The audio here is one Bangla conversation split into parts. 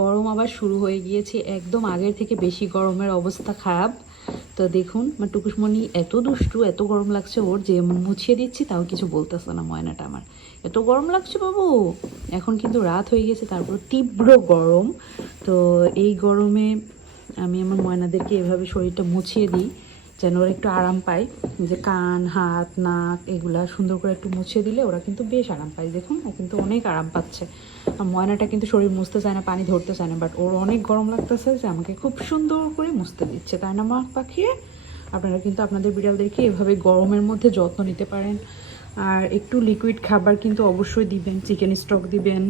গরম আবার শুরু হয়ে গিয়েছে, একদম আগের থেকে বেশি গরমের অবস্থা খারাপ। তো দেখুন আমার টুকুসমণি এত দুষ্টু, এত গরম লাগছে ওর, যে মুছিয়ে দিচ্ছি, তাও কিছু বলতেছে না ময়নাটা আমার। এত গরম লাগছে বাবু! এখন কিন্তু রাত হয়ে গেছে, তারপর তীব্র গরম। তো এই গরমে আমি আমার ময়নাদেরকে এভাবে শরীরটা মুছিয়ে দিই। যেন ওরা একটু আরাম পায় যে কান, হাত, নাক এগুলা সুন্দর করে একটু মুছে দিলে ওরা কিন্তু বেশ আরাম পায়। দেখুন, ও কিন্তু অনেক আরাম পাচ্ছে। ময়নাটা কিন্তু শরীর মুছতে চায় না, পানি ধরতে চায় না বাট ওর অনেক গরম লাগতেছে যে আমাকে খুব সুন্দর করে মুছতে দিচ্ছে। তাই না মা পাখিয়ে? আপনারা কিন্তু আপনাদের বিড়ালদেরকে এভাবে গরমের মধ্যে যত্ন নিতে পারেন। আর একটু লিকুইড খাবার কিন্তু অবশ্যই দিবেন চিকেন স্টক দিবেন,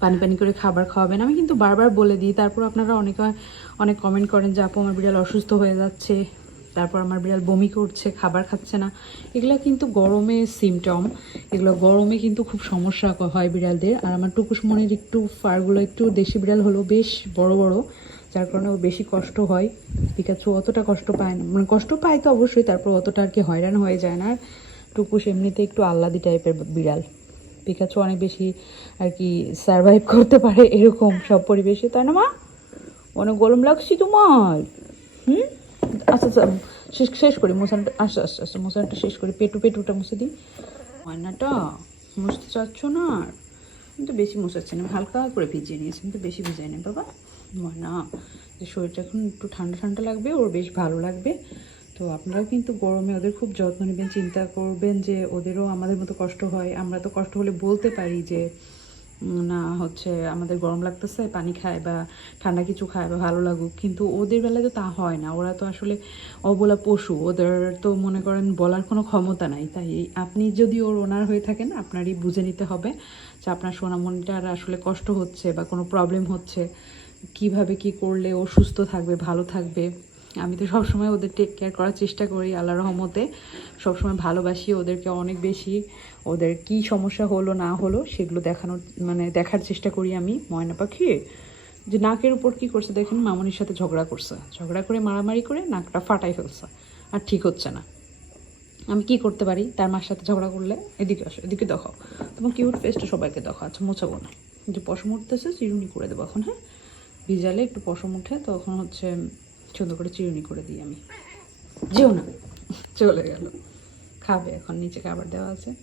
পানি পানি করে খাবার খাওয়াবেন। আমি কিন্তু বারবার বলে দিই, তারপর আপনারা অনেকে অনেক কমেন্ট করেন যে, আপু, আমার বিড়াল অসুস্থ হয়ে যাচ্ছে। তারপর আমার বিড়াল বমি করছে, খাবার খাচ্ছে না। এগুলো কিন্তু গরমে সিমটম এগুলো গরমে কিন্তু খুব সমস্যা হয় বিড়ালদের। আর আমার টুকুসমনির একটু ফারগুলো একটু দেশি বিড়াল হলো, বেশ বড় বড়, যার কারণে ওর বেশি কষ্ট হয়। পিকাচু অতটা কষ্ট পায় না। মানে কষ্ট পায় তো অবশ্যই, তারপর অতটা আর কি হয়রান হয়ে যায় না। আর টুকুস এমনিতে একটু আহ্লাদি টাইপের বিড়াল। পিকাচু অনেক বেশি আর কি সার্ভাইভ করতে পারে এরকম সব পরিবেশে। তাই না মা? অনেক গরম লাগছে তোমার। হুম? আচ্ছা আচ্ছা শেষ করি আচ্ছা আচ্ছা আচ্ছা শেষ করি, পেটু পেটুটা মুছে দিই। ময়নাটা, মুছতে চাচ্ছ না কিন্তু বেশি না হালকা করে ভিজিয়ে নিয়েছি কিন্তু বেশি ভিজাই না বাবা। ময়না, যে শরীরটা এখন একটু ঠান্ডা ঠান্ডা লাগবে, ওর বেশ ভালো লাগবে। তো আপনারাও কিন্তু গরমে ওদের খুব যত্ন নেবেন, চিন্তা করবেন যে ওদেরও আমাদের মতো কষ্ট হয়। আমরা তো কষ্ট হলে বলতে পারি যে না, হচ্ছে আমাদের গরম লাগতেছে, পানি খায় বা ঠান্ডা কিছু খায় বা ভালো লাগুক, কিন্তু ওদের বেলায় তো তা হয় না। ওরা তো আসলে অবলা পশু, ওদের তো মনে করেন বলার কোনো ক্ষমতা নাই। তাই আপনি যদি ওর ওনার হয়ে থাকেন, আপনারই বুঝে নিতে হবে যে আপনার সোনামণিটার আসলে কষ্ট হচ্ছে বা কোনো প্রবলেম হচ্ছে, কীভাবে কি করলে ও সুস্থ থাকবে, ভালো থাকবে। আমি তো সবসময় ওদের টেক কেয়ার করার চেষ্টা করি আল্লাহ রহমতে। সবসময় ভালোবাসি ওদেরকে অনেক বেশি। ওদের কি সমস্যা হলো, না হলো, সেগুলো দেখানোর মানে দেখার চেষ্টা করি আমি ময়না পাখি। যে নাকের উপর কি করছে দেখেন, মামনির সাথে ঝগড়া করছে। ঝগড়া করে, মারামারি করে নাকটা ফাটাই ফেলছে, আর ঠিক হচ্ছে না। আমি কি করতে পারি? তার মার সাথে ঝগড়া করলে? এদিকে আসো, এদিকে দেখাও। তোমার কিউট ফেসটা সবাইকে দেখো আচ্ছা মোছাবো না। যে পশম উঠতেছে, চিরুনি করে দেবো এখন হ্যাঁ? ভিজালে একটু পশম উঠে, তখন হচ্ছে সুন্দর করে চিরুনি করে দিই আমি। যেও না। চলে গেল। খাবে এখন, নিচে খাবার দেওয়া আছে।